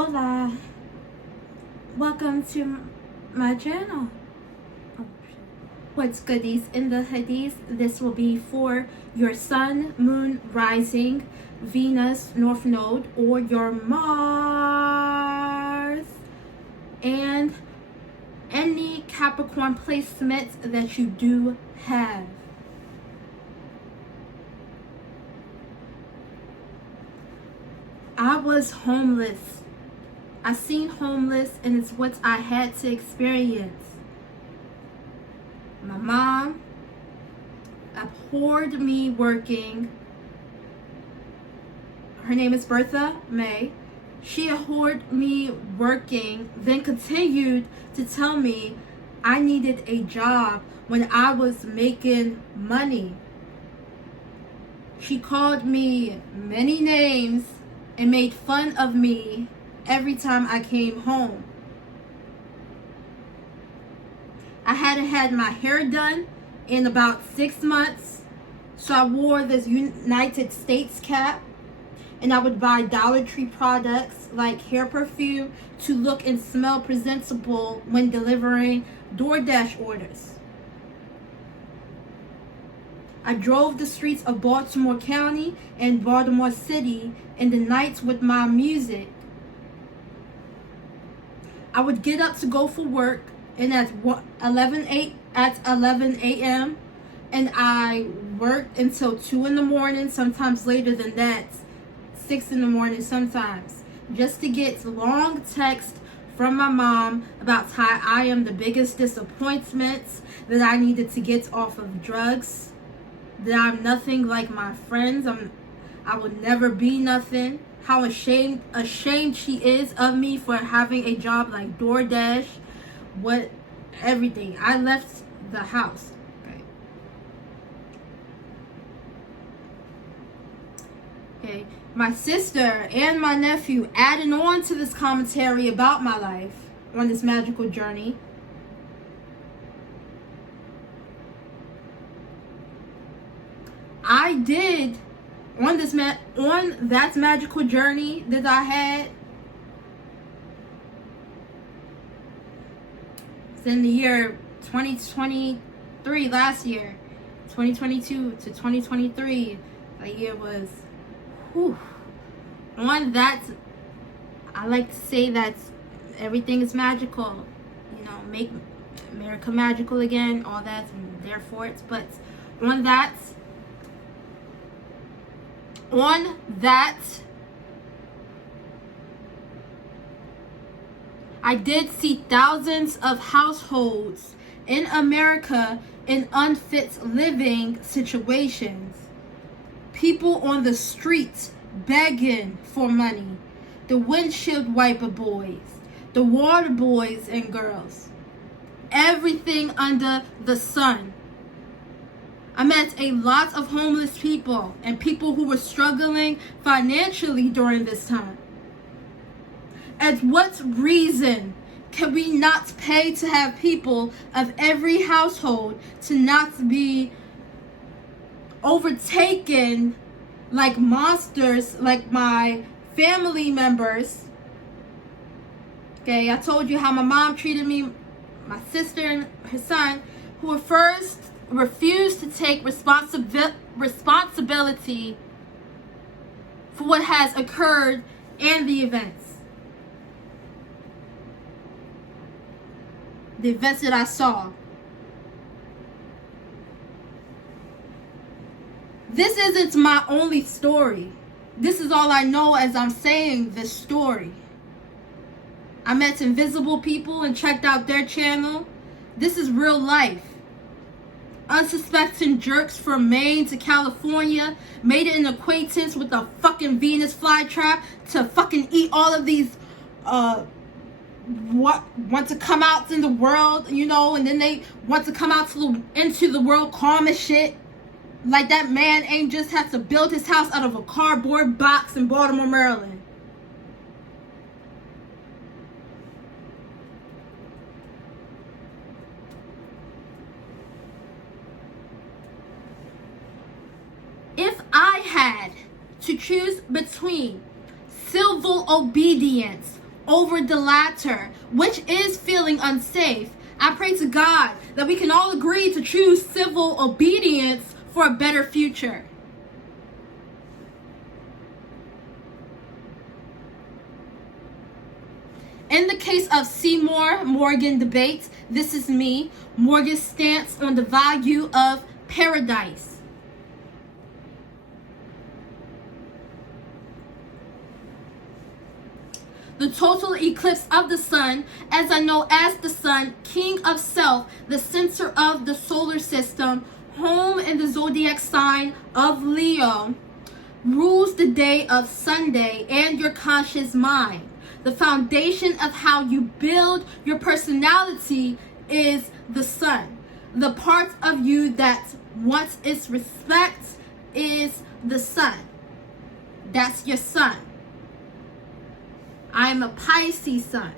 Hola, welcome to my channel. Oh, shit. What's goodies in the hoodies? This will be for your sun, moon, rising, Venus, North Node, or your Mars, and any Capricorn placements that you do have. I was homeless. I seen homeless, and it's what I had to experience. My mom abhorred me working. Her name is Bertha May. She abhorred me working, then continued to tell me I needed a job when I was making money. She called me many names and made fun of me every time I came home. I hadn't had my hair done in about 6 months, so I wore this United States cap, and I would buy Dollar Tree products like hair perfume to look and smell presentable when delivering DoorDash orders. I drove the streets of Baltimore County and Baltimore City in the nights with my music. I would get up to go for work, and at 11 a.m. and I worked until 2 in the morning, sometimes later than that, 6 in the morning sometimes, just to get long text from my mom about how I am the biggest disappointment, that I needed to get off of drugs, that I'm nothing like my friends, I would never be nothing. How ashamed she is of me for having a job like DoorDash, everything. I left the house. Okay. My sister and my nephew adding on to this commentary about my life on this magical journey. I did on that magical journey that I had. It's in the year 2023, last year, 2022 to 2023. The year was, whew. On that, I like to say that everything is magical. You know, make America magical again, all that, and therefore it's, but on that, I did see thousands of households in America in unfit living situations. People on the streets begging for money. The windshield wiper boys, the water boys and girls. Everything under the sun. I met a lot of homeless people and people who were struggling financially during this time. At what reason can we not pay to have people of every household to not be overtaken like monsters, like my family members? Okay, I told you how my mom treated me, my sister and her son, who were first refused to take responsibility for what has occurred and the events that I saw. This isn't my only story. This is all I know as I'm saying this story. I met invisible people and checked out their channel. This is real life. Unsuspecting jerks from Maine to California made an acquaintance with a fucking Venus flytrap to fucking eat all of these want to come out in the world, you know, and then they want to come out into the world calm as shit. Like that man ain't just have to build his house out of a cardboard box in Baltimore, Maryland. If I had to choose between civil obedience over the latter, which is feeling unsafe. I pray to God that we can all agree to choose civil obedience for a better future. In the case of Seymour Morgan debate, this is me, Morgan's stance on the value of paradise. The total eclipse of the sun, as I know as the sun, king of self, the center of the solar system, home in the zodiac sign of Leo, rules the day of Sunday and your conscious mind. The foundation of how you build your personality is the sun. The part of you that wants its respect is the sun. That's your sun. I am a Pisces sun.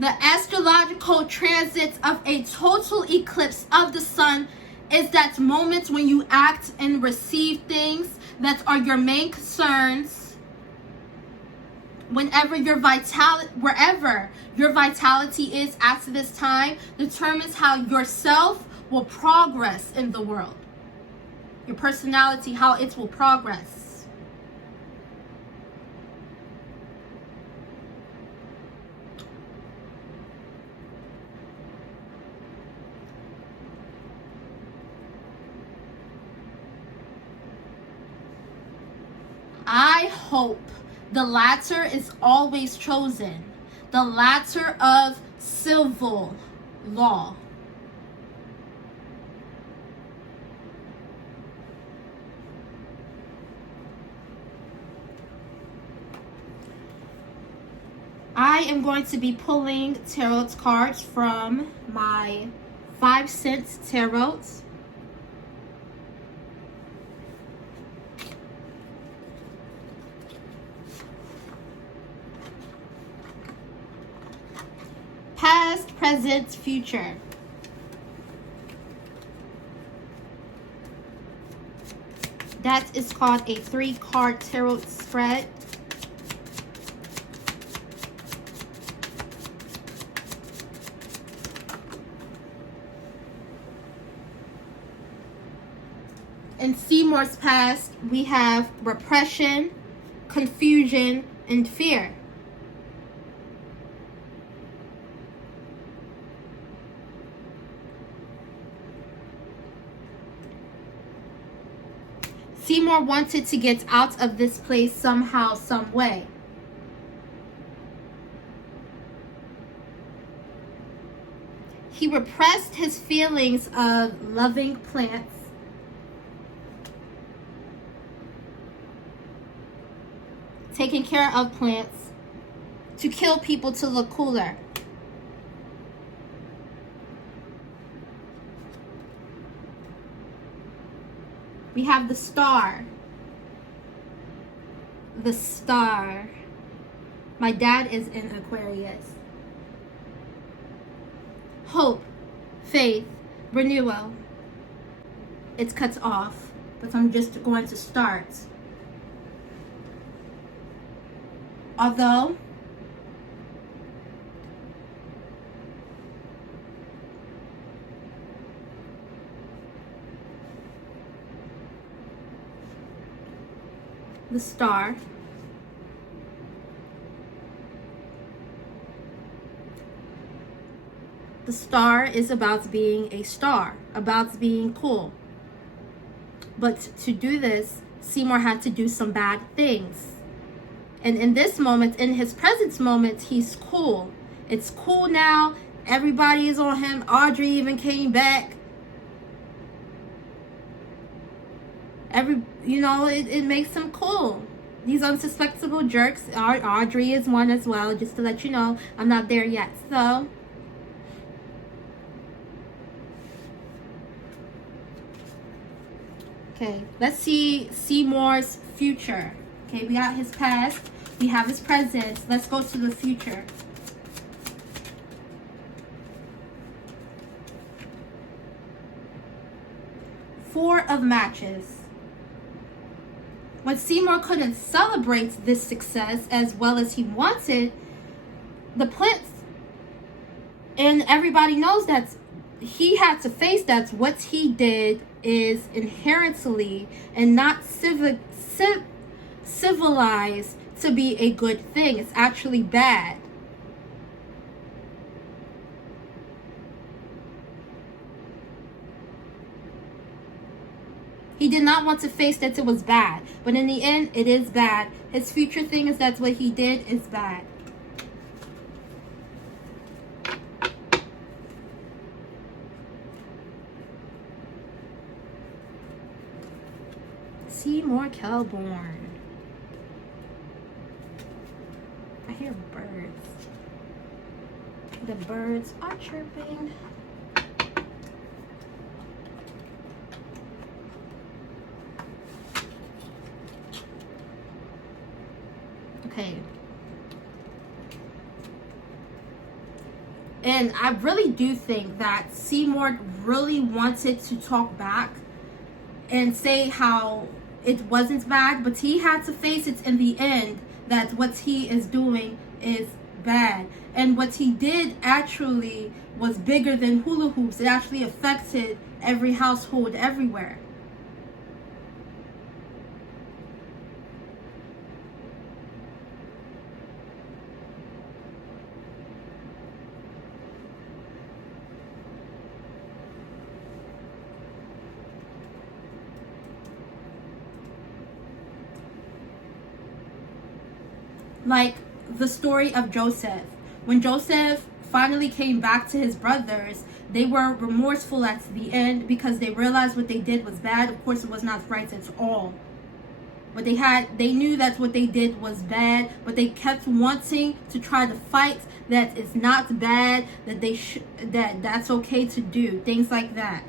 The astrological transits of a total eclipse of the sun is that moment when you act and receive things that are your main concerns. Wherever your vitality is at this time determines how yourself will progress in the world. Your personality, how it will progress. I hope the latter is always chosen. The latter of civil law. I am going to be pulling tarot cards from my 5-cent tarot. Past, present, future. That is called a 3-card tarot spread. In Seymour's past, we have repression, confusion, and fear. Seymour wanted to get out of this place somehow, some way. He repressed his feelings of loving plants, taking care of plants, to kill people to look cooler. We have the star. The star. My dad is in Aquarius. Hope, faith, renewal. It's cut off, but I'm just going to start. Although the star, the star is about being a star, about being cool. But to do this, Seymour had to do some bad things. And in this moment, in his present moment, he's cool. It's cool now. Everybody is on him. Audrey even came back. It makes him cool. These unsuspectable jerks. Audrey is one as well, just to let you know. I'm not there yet. So, okay, let's see Seymour's future. Okay, we got his past. We have his present. Let's go to the future. 4 of matches. When Seymour couldn't celebrate this success as well as he wanted, the prince, and everybody knows that he had to face that what he did is inherently and not civilized to be a good thing. It's actually bad. He did not want to face that it was bad. But in the end, it is bad. His future thing is that what he did is bad. Seymour Kelborn. I hear birds. The birds are chirping. Okay. And I really do think that Seymour really wanted to talk back and say how it wasn't bad, but he had to face it in the end that what he is doing is bad. And what he did actually was bigger than hula hoops. It actually affected every household everywhere. Like the story of Joseph. When Joseph finally came back to his brothers, they were remorseful at the end because they realized what they did was bad. Of course, it was not right at all. But they knew that what they did was bad, but they kept wanting to try to fight that it's not bad, that that's okay to do, things like that.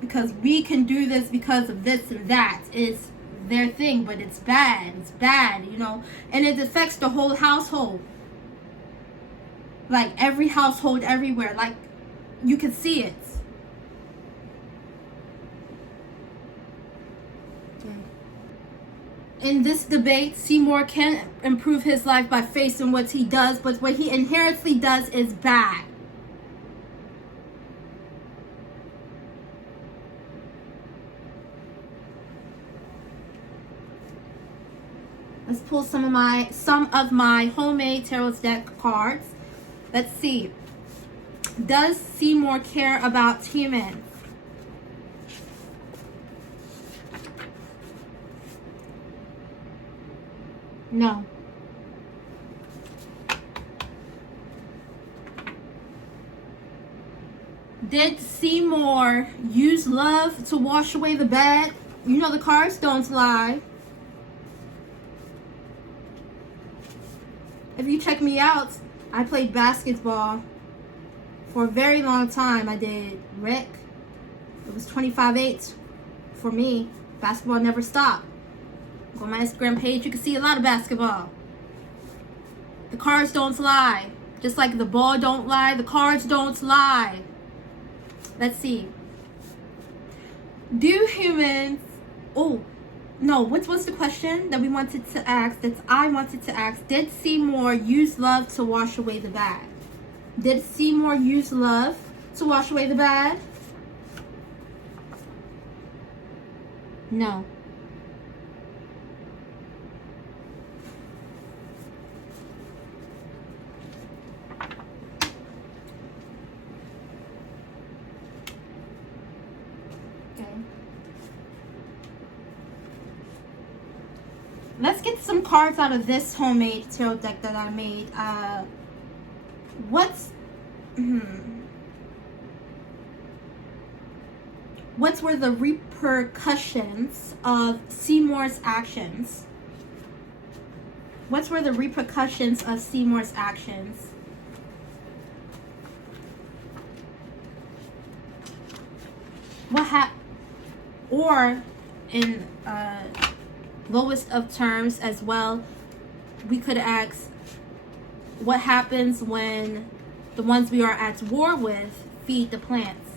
Because we can do this because of this and that is their thing, but it's bad, you know, and it affects the whole household, like every household everywhere, like you can see it. In this debate, Seymour can improve his life by facing what he does, but what he inherently does is bad. Let's pull some of my homemade tarot deck cards. Let's see. Does Seymour care about humans? No. Did Seymour use love to wash away the bad? You know the cards don't lie. If you check me out, I played basketball for a very long time. I did rec. It was 25-8 for me. Basketball never stopped. Go on my Instagram page, you can see a lot of basketball. The cards don't lie. Just like the ball don't lie, the cards don't lie. Let's see. Do humans... Oh, no, what was the question that we wanted to ask, that I wanted to ask? Did Seymour use love to wash away the bad? Did Seymour use love to wash away the bad? No. Let's get some cards out of this homemade tarot deck that I made. What were the repercussions of Seymour's actions? What were the repercussions of Seymour's actions? or in lowest of terms as well, we could ask, what happens when the ones we are at war with feed the plants,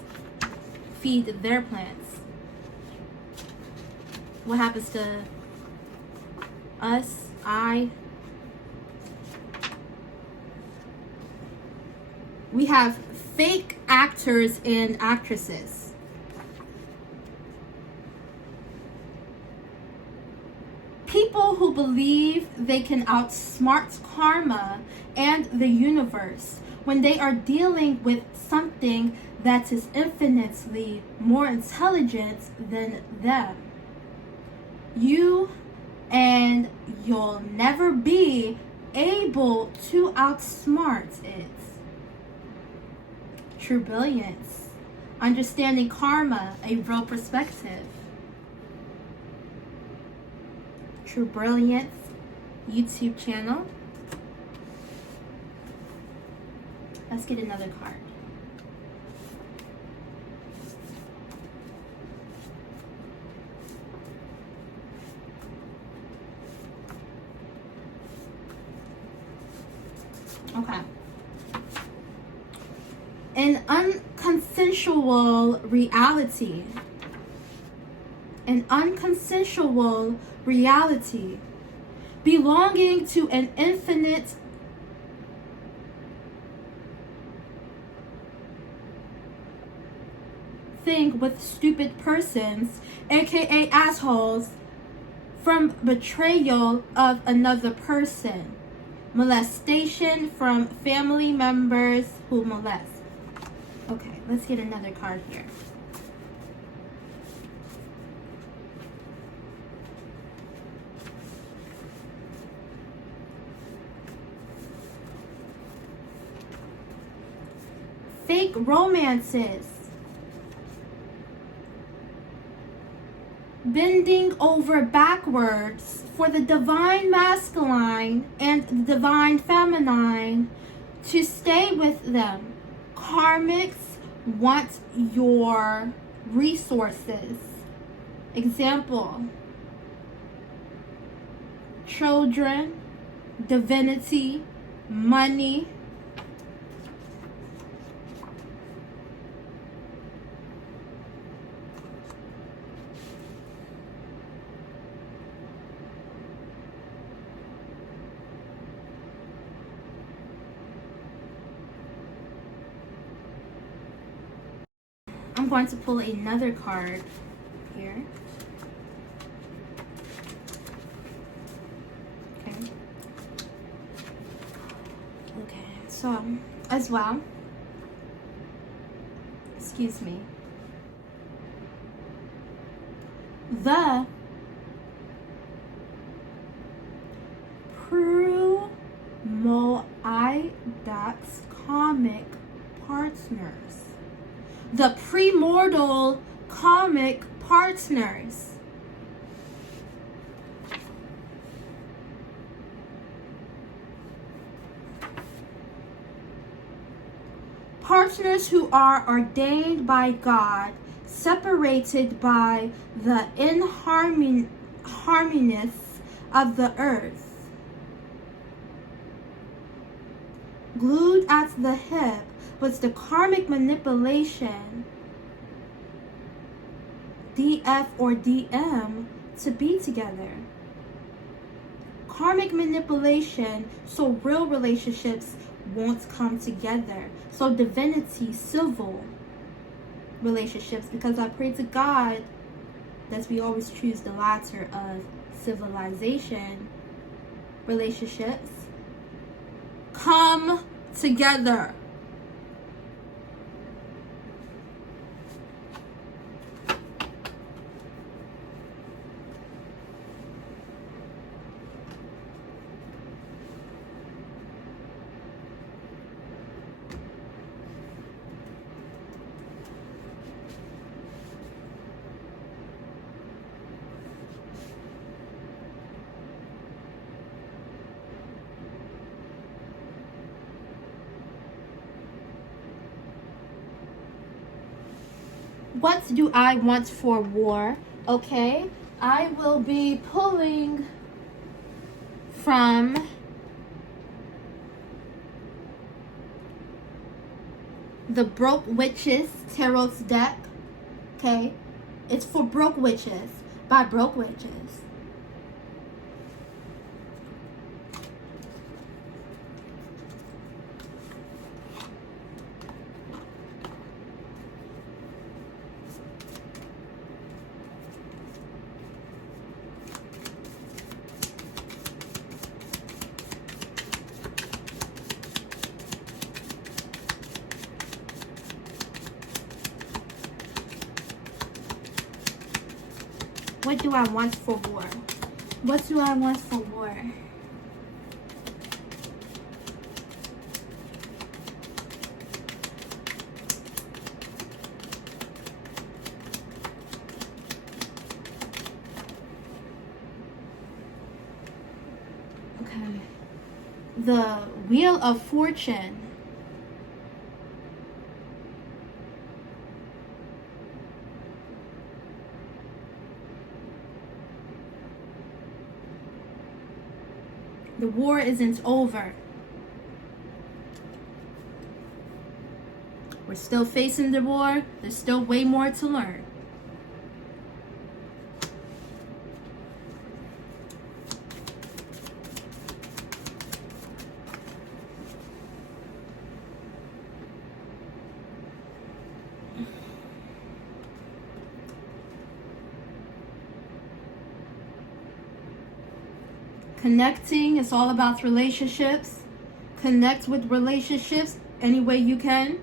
feed their plants? What happens to us? We have fake actors and actresses. People who believe they can outsmart karma and the universe when they are dealing with something that is infinitely more intelligent than them. You'll never be able to outsmart it. True brilliance. Understanding karma, a real perspective. True Brilliance YouTube channel. Let's get another card. Okay. An unconsensual reality. An unconsensual reality. Belonging to an infinite thing with stupid persons, aka assholes, from betrayal of another person. Molestation from family members who molest. Okay, let's get another card here. Fake romances. Bending over backwards for the divine masculine and the divine feminine to stay with them. Karmics want your resources. Example: children, divinity, money. I'm going to pull another card here. Okay, so as well, excuse me, the Primoidox comic partners. The premortal comic partners. Partners who are ordained by God, separated by the inharmonious of the earth. Glued at the hip was the karmic manipulation, DF or DM, to be together. Karmic manipulation, so real relationships won't come together. So divinity, civil relationships, because I pray to God that we always choose the latter of civilization relationships, come together. what do I want for war? Okay, I will be pulling from the Broke Witches Tarot's deck. Okay, it's for Broke Witches by Broke Witches. What do I want for war? What do I want for war? Okay. The Wheel of Fortune. The war isn't over. We're still facing the war. There's still way more to learn. Connecting, it's all about relationships. Connect with relationships any way you can.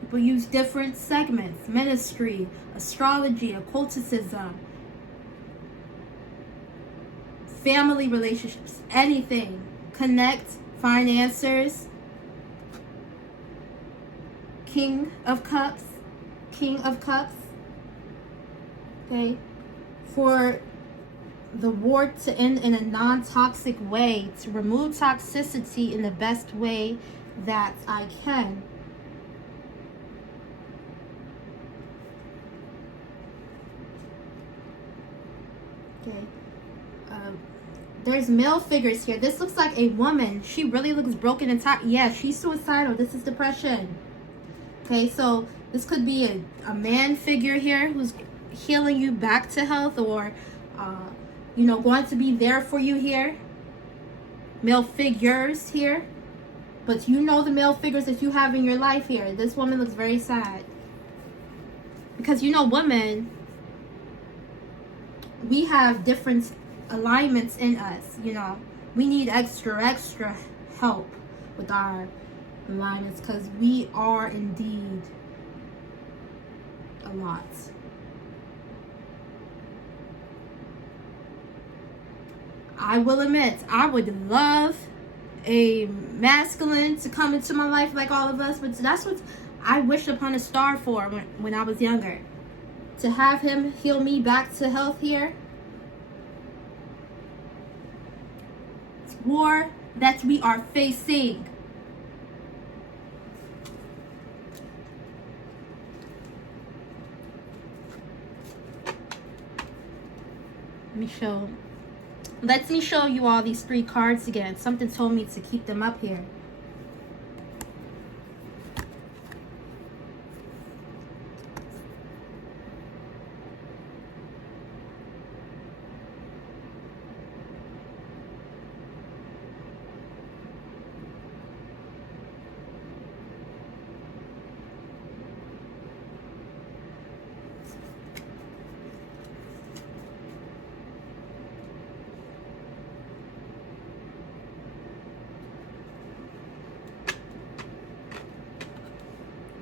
People use different segments: ministry, astrology, occulticism, family relationships, anything. Connect, find answers. King of Cups. Okay, for the war to end in a non-toxic way, to remove toxicity in the best way that I can. Okay. There's male figures here. This looks like a woman. She really looks broken and tired. Yeah, she's suicidal. This is depression. Okay, so this could be a man figure here who's healing you back to health, or going to be there for you here. Male figures here. But the male figures that you have in your life here. This woman looks very sad. Because women, we have different alignments in us. We need extra help with our alignments, because we are indeed a lot. I will admit, I would love a masculine to come into my life like all of us, but that's what I wished upon a star for when I was younger. To have him heal me back to health here. It's war that we are facing. Let me show you all these 3 cards again. Something told me to keep them up here.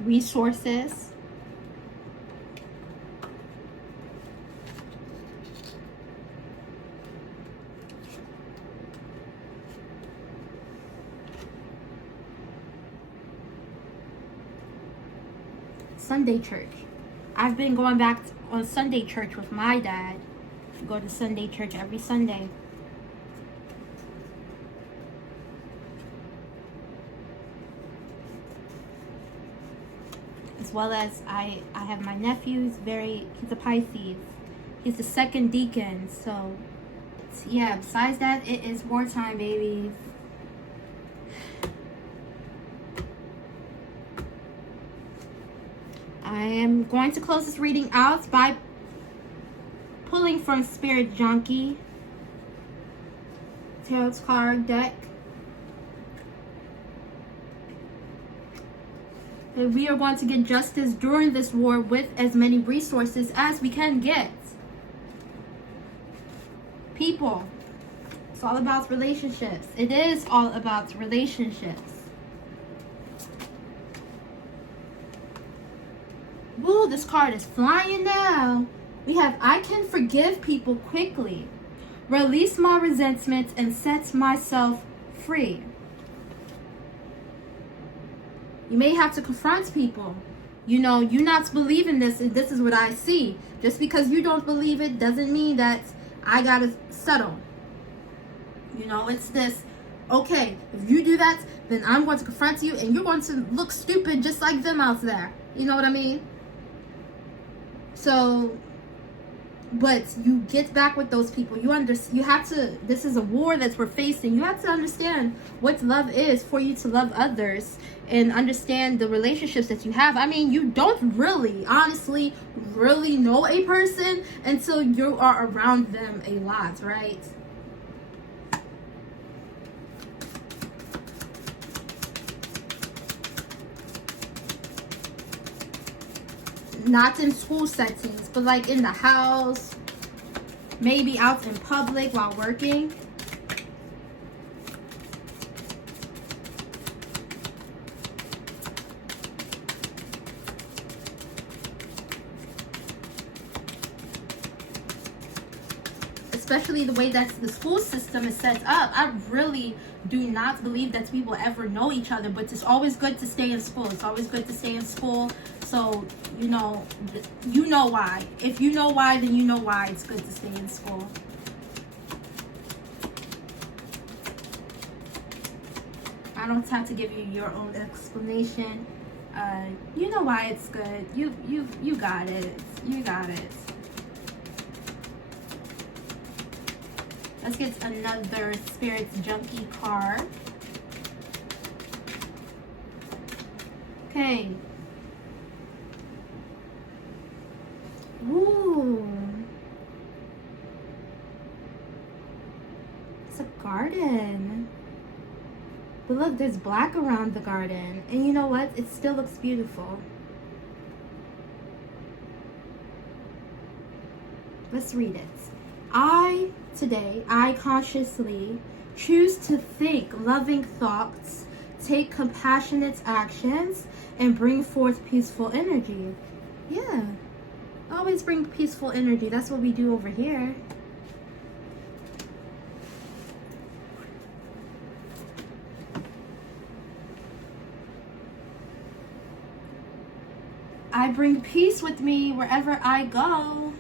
Resources. Sunday church. I've been going back on Sunday church with my dad. We go to Sunday church every Sunday. as well as I have my nephew. He's a Pisces. He's the second deacon. So yeah, besides that, it is wartime, babies. I am going to close this reading out by pulling from Spirit Junkie Tarot card deck. And we are going to get justice during this war with as many resources as we can get. People, it's all about relationships. It is all about relationships. Woo, this card is flying now. We have, I can forgive people quickly, release my resentment, and set myself free. You may have to confront people. You know, you not believing this, and this is what I see. Just because you don't believe it doesn't mean that I gotta settle. You know, it's this, okay, if you do that, then I'm going to confront you, and you're going to look stupid just like them out there. You know what I mean? So, but you get back with those people. You have to, this is a war that we're facing. You have to understand what love is for you to love others and understand the relationships that you have. I mean, you don't really, honestly, really know a person until you are around them a lot, right? Not in school settings, but like in the house, maybe out in public while working. Especially the way that the school system is set up. I really do not believe that we will ever know each other, but it's always good to stay in school. It's always good to stay in school. So, you know why. If you know why, then you know why it's good to stay in school. I don't have to give you your own explanation. You know why it's good. You got it. You got it. Let's get another Spirits Junkie card. Okay. Ooh. It's a garden. But look, there's black around the garden. And you know what? It still looks beautiful. Let's read it. Today, I consciously choose to think loving thoughts, take compassionate actions, and bring forth peaceful energy. Yeah. Always bring peaceful energy. That's what we do over here. I bring peace with me wherever I go.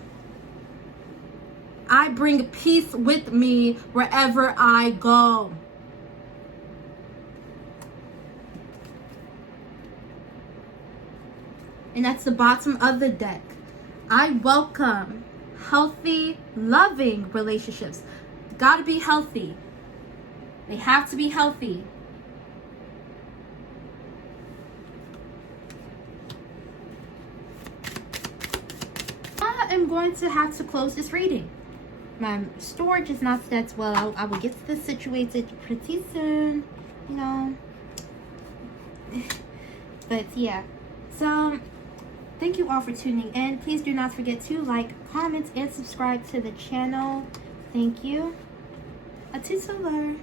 I bring peace with me wherever I go. And that's the bottom of the deck. I welcome healthy, loving relationships. Gotta be healthy. They have to be healthy. I am going to have to close this reading. My storage is not set well. I will get this situated pretty soon, you know. But yeah, so thank you all for tuning in. Please do not forget to like, comment, and subscribe to the channel. Thank you. A tutoler.